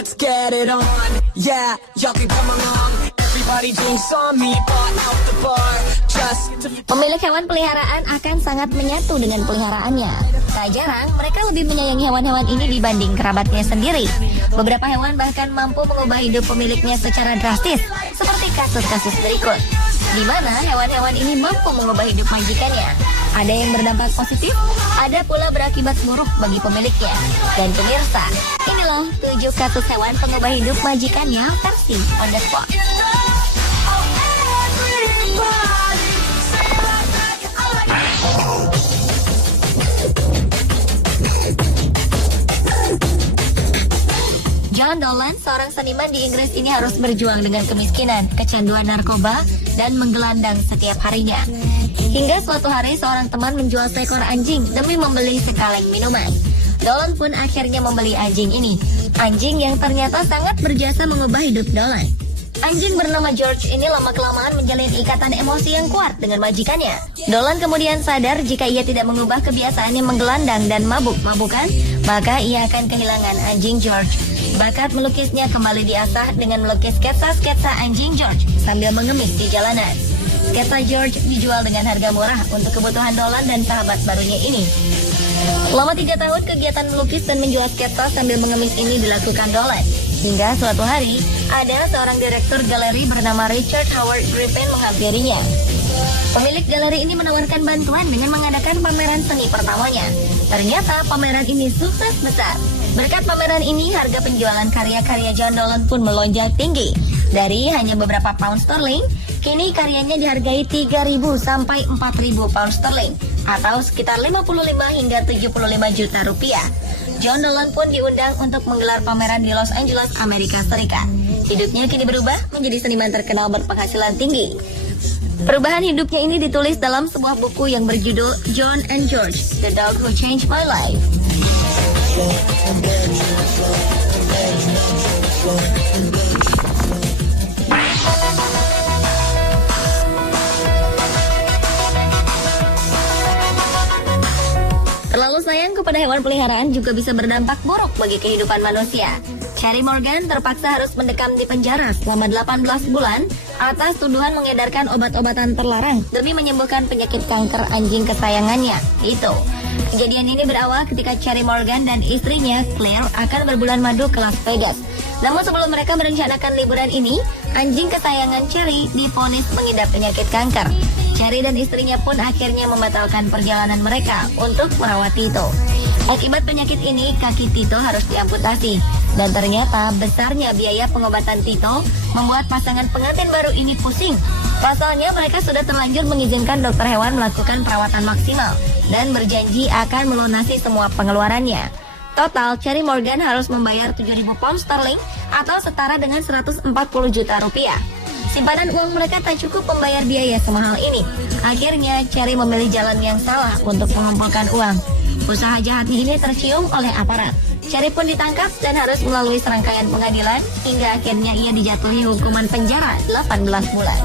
let's get it on. Yeah, y'all can come along. Everybody drinks on me, bought out the bar. Just to... Pemilik hewan peliharaan akan sangat menyatu dengan peliharaannya. Tak jarang, mereka lebih menyayangi hewan-hewan ini dibanding kerabatnya sendiri. Beberapa hewan bahkan mampu mengubah hidup pemiliknya secara drastis, seperti kasus-kasus berikut, di mana hewan-hewan ini mampu mengubah hidup majikannya. Ada yang berdampak positif, ada pula berakibat buruk bagi pemiliknya. Dan pemirsa, inilah 7 kasus hewan pengubah hidup majikannya versi on the spot. John Dolan, seorang seniman di Inggris ini harus berjuang dengan kemiskinan, kecanduan narkoba, dan menggelandang setiap harinya. Hingga suatu hari seorang teman menjual seekor anjing demi membeli sekaleng minuman. Dolan pun akhirnya membeli anjing ini. Anjing yang ternyata sangat berjasa mengubah hidup Dolan. Anjing bernama George ini lama-kelamaan menjalin ikatan emosi yang kuat dengan majikannya. Dolan kemudian sadar jika ia tidak mengubah kebiasaannya menggelandang dan mabuk-mabukan, maka ia akan kehilangan anjing George. Bakat melukisnya kembali diasah dengan melukis sketsa-sketsa anjing George sambil mengemis di jalanan. Sketsa George dijual dengan harga murah untuk kebutuhan Dolan dan sahabat barunya ini. Selama 3 tahun kegiatan melukis dan menjual sketsa sambil mengemis ini dilakukan Dolan. Hingga suatu hari, ada seorang direktur galeri bernama Richard Howard Griffin menghampirinya. Pemilik galeri ini menawarkan bantuan dengan mengadakan pameran seni pertamanya. Ternyata pameran ini sukses besar. Berkat pameran ini, harga penjualan karya-karya John Dolan pun melonjak tinggi. Dari hanya beberapa pound sterling, kini karyanya dihargai 3.000 sampai 4.000 pound sterling, atau sekitar 55 hingga 75 juta rupiah. John Dolan pun diundang untuk menggelar pameran di Los Angeles, Amerika Serikat. Hidupnya kini berubah menjadi seniman terkenal berpenghasilan tinggi. Perubahan hidupnya ini ditulis dalam sebuah buku yang berjudul John and George, The Dog Who Changed My Life. Terlalu sayang kepada hewan peliharaan juga bisa berdampak buruk bagi kehidupan manusia. Cherry Morgan terpaksa harus mendekam di penjara selama 18 bulan atas tuduhan mengedarkan obat-obatan terlarang demi menyembuhkan penyakit kanker anjing kesayangannya. Itu. Kejadian ini berawal ketika Cherry Morgan dan istrinya Claire akan berbulan madu ke Las Vegas. Namun sebelum mereka merencanakan liburan ini, anjing kesayangan Cherry divonis mengidap penyakit kanker. Cherry dan istrinya pun akhirnya membatalkan perjalanan mereka untuk merawat Tito. Akibat penyakit ini, kaki Tito harus diamputasi. Dan ternyata besarnya biaya pengobatan Tito membuat pasangan pengantin baru ini pusing. Pasalnya mereka sudah terlanjur mengizinkan dokter hewan melakukan perawatan maksimal dan berjanji akan melunasi semua pengeluarannya. Total, Cherry Morgan harus membayar 7.000 pound sterling atau setara dengan 140 juta rupiah. Simpanan uang mereka tak cukup membayar biaya semahal ini. Akhirnya, Cherry memilih jalan yang salah untuk mengumpulkan uang. Usaha jahatnya ini tercium oleh aparat. Cherry pun ditangkap dan harus melalui serangkaian pengadilan hingga akhirnya ia dijatuhi hukuman penjara 18 bulan.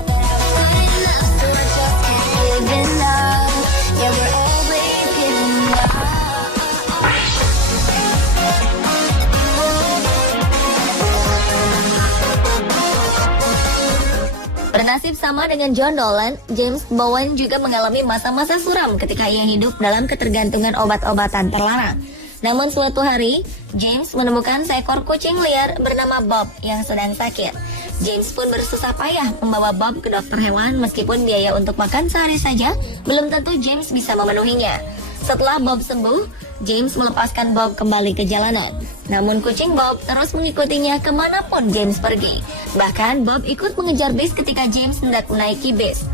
Bernasib sama dengan John Dolan, James Bowen juga mengalami masa-masa suram ketika ia hidup dalam ketergantungan obat-obatan terlarang. Namun suatu hari, James menemukan seekor kucing liar bernama Bob yang sedang sakit. James pun bersusah payah membawa Bob ke dokter hewan meskipun biaya untuk makan sehari saja belum tentu James bisa memenuhinya. Setelah Bob sembuh, James melepaskan Bob kembali ke jalanan. Namun kucing Bob terus mengikutinya kemanapun James pergi. Bahkan Bob ikut mengejar bis ketika James hendak menaiki bis.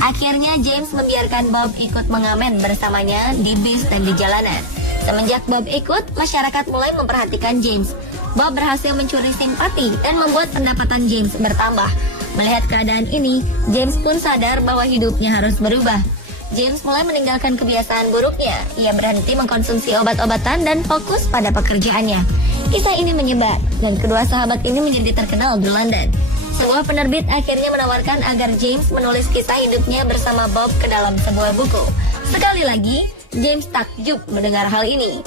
Akhirnya James membiarkan Bob ikut mengamen bersamanya di bis dan di jalanan. Semenjak Bob ikut, masyarakat mulai memperhatikan James. Bob berhasil mencuri simpati dan membuat pendapatan James bertambah. Melihat keadaan ini, James pun sadar bahwa hidupnya harus berubah. James mulai meninggalkan kebiasaan buruknya. Ia berhenti mengkonsumsi obat-obatan dan fokus pada pekerjaannya. Kisah ini menyebar dan kedua sahabat ini menjadi terkenal di London. Sebuah penerbit akhirnya menawarkan agar James menulis kisah hidupnya bersama Bob ke dalam sebuah buku. Sekali lagi, James takjub mendengar hal ini.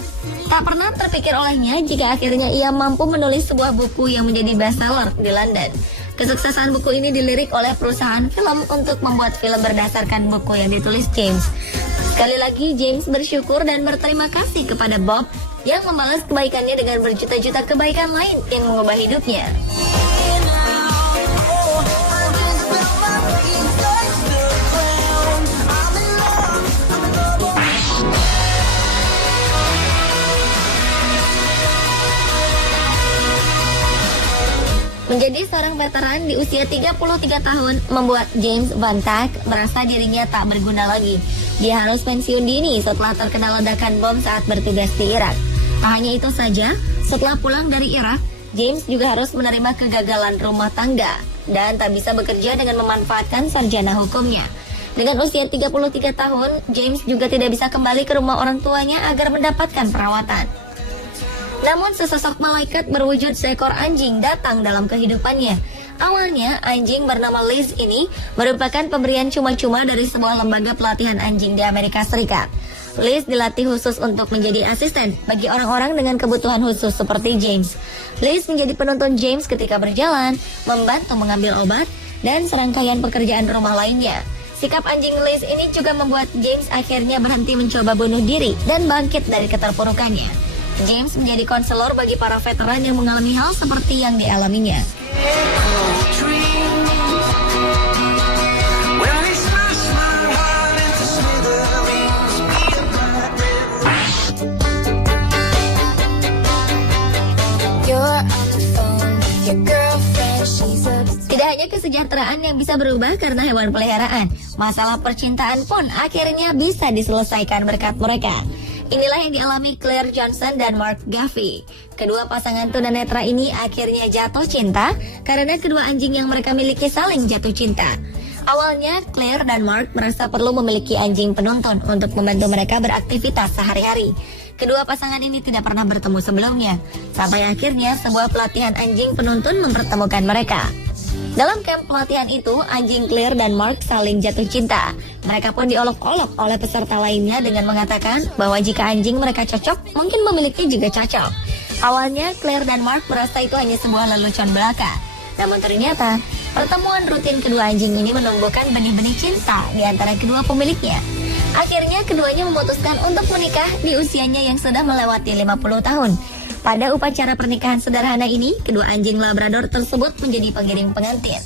Tak pernah terpikir olehnya jika akhirnya ia mampu menulis sebuah buku yang menjadi bestseller di London. Kesuksesan buku ini dilirik oleh perusahaan film untuk membuat film berdasarkan buku yang ditulis James. Sekali lagi, James bersyukur dan berterima kasih kepada Bob yang membalas kebaikannya dengan berjuta-juta kebaikan lain yang mengubah hidupnya. Menjadi seorang veteran di usia 33 tahun membuat James Van Tak merasa dirinya tak berguna lagi. Dia harus pensiun dini setelah terkena ledakan bom saat bertugas di Irak. Tak hanya itu saja, setelah pulang dari Irak, James juga harus menerima kegagalan rumah tangga dan tak bisa bekerja dengan memanfaatkan sarjana hukumnya. Dengan usia 33 tahun, James juga tidak bisa kembali ke rumah orang tuanya agar mendapatkan perawatan. Namun sesosok malaikat berwujud seekor anjing datang dalam kehidupannya. Awalnya, anjing bernama Liz ini merupakan pemberian cuma-cuma dari sebuah lembaga pelatihan anjing di Amerika Serikat. Liz dilatih khusus untuk menjadi asisten bagi orang-orang dengan kebutuhan khusus seperti James. Liz menjadi penuntun James ketika berjalan, membantu mengambil obat, dan serangkaian pekerjaan rumah lainnya. Sikap anjing Liz ini juga membuat James akhirnya berhenti mencoba bunuh diri dan bangkit dari keterpurukannya. James menjadi konselor bagi para veteran yang mengalami hal seperti yang dialaminya. Tidak hanya kesejahteraan yang bisa berubah karena hewan peliharaan, masalah percintaan pun akhirnya bisa diselesaikan berkat mereka. Inilah yang dialami Claire Johnson dan Mark Gaffey. Kedua pasangan tunanetra ini akhirnya jatuh cinta karena kedua anjing yang mereka miliki saling jatuh cinta. Awalnya, Claire dan Mark merasa perlu memiliki anjing penuntun untuk membantu mereka beraktivitas sehari-hari. Kedua pasangan ini tidak pernah bertemu sebelumnya, sampai akhirnya sebuah pelatihan anjing penuntun mempertemukan mereka. Dalam camp pelatihan itu, anjing Claire dan Mark saling jatuh cinta. Mereka pun diolok-olok oleh peserta lainnya dengan mengatakan bahwa jika anjing mereka cocok, mungkin pemiliknya juga cocok. Awalnya, Claire dan Mark merasa itu hanya sebuah lelucon belaka. Namun ternyata, pertemuan rutin kedua anjing ini menumbuhkan benih-benih cinta di antara kedua pemiliknya. Akhirnya, keduanya memutuskan untuk menikah di usianya yang sudah melewati 50 tahun. Pada upacara pernikahan sederhana ini, kedua anjing Labrador tersebut menjadi pengiring pengantin.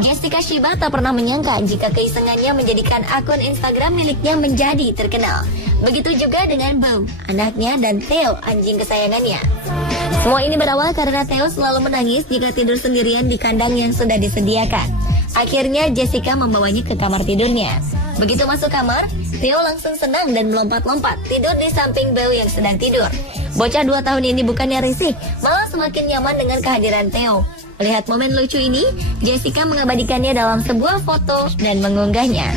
Jessica Shiba tak pernah menyangka jika keisengannya menjadikan akun Instagram miliknya menjadi terkenal. Begitu juga dengan Beau, anaknya, dan Theo, anjing kesayangannya. Semua ini berawal karena Theo selalu menangis jika tidur sendirian di kandang yang sudah disediakan. Akhirnya Jessica membawanya ke kamar tidurnya. Begitu masuk kamar, Theo langsung senang dan melompat-lompat tidur di samping Beau yang sedang tidur. Bocah 2 tahun ini bukannya risih, malah semakin nyaman dengan kehadiran Theo. Melihat momen lucu ini, Jessica mengabadikannya dalam sebuah foto dan mengunggahnya.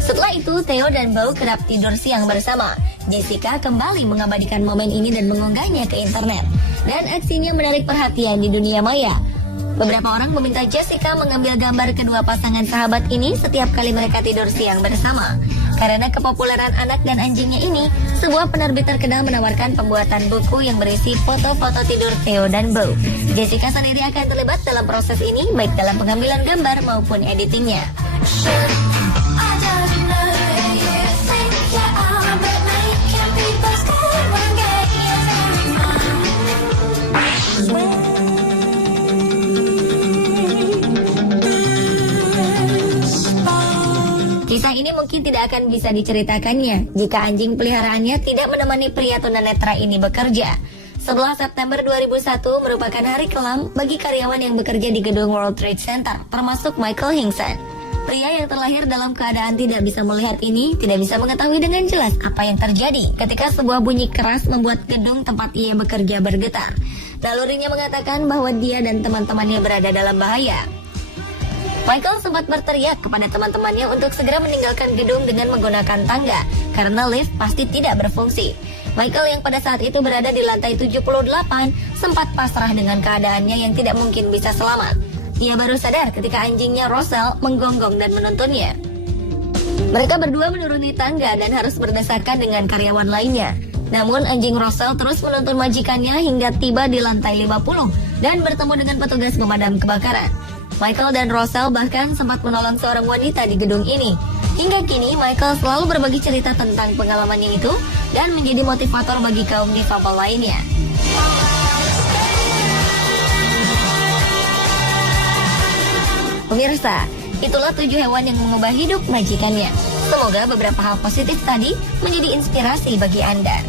Setelah itu, Theo dan Beau kerap tidur siang bersama. Jessica kembali mengabadikan momen ini dan mengunggahnya ke internet. Dan aksinya menarik perhatian di dunia maya. Beberapa orang meminta Jessica mengambil gambar kedua pasangan sahabat ini setiap kali mereka tidur siang bersama. Karena kepopuleran anak dan anjingnya ini, sebuah penerbit terkenal menawarkan pembuatan buku yang berisi foto-foto tidur Theo dan Beau. Jessica sendiri akan terlibat dalam proses ini, baik dalam pengambilan gambar maupun editingnya. Kisah ini mungkin tidak akan bisa diceritakannya jika anjing peliharaannya tidak menemani pria tunanetra ini bekerja. 11 September 2001 merupakan hari kelam bagi karyawan yang bekerja di gedung World Trade Center, termasuk Michael Hinkson. Pria yang terlahir dalam keadaan tidak bisa melihat ini tidak bisa mengetahui dengan jelas apa yang terjadi ketika sebuah bunyi keras membuat gedung tempat ia bekerja bergetar. Nalurinya mengatakan bahwa dia dan teman-temannya berada dalam bahaya. Michael sempat berteriak kepada teman-temannya untuk segera meninggalkan gedung dengan menggunakan tangga karena lift pasti tidak berfungsi. Michael yang pada saat itu berada di lantai 78 sempat pasrah dengan keadaannya yang tidak mungkin bisa selamat. Ia baru sadar ketika anjingnya Russell menggonggong dan menuntunnya. Mereka berdua menuruni tangga dan harus berdesakan dengan karyawan lainnya. Namun anjing Russell terus menuntun majikannya hingga tiba di lantai 50 dan bertemu dengan petugas pemadam kebakaran. Michael dan Russell bahkan sempat menolong seorang wanita di gedung ini. Hingga kini Michael selalu berbagi cerita tentang pengalamannya itu dan menjadi motivator bagi kaum difabel lainnya. Pemirsa, itulah 7 hewan yang mengubah hidup majikannya. Semoga beberapa hal positif tadi menjadi inspirasi bagi Anda.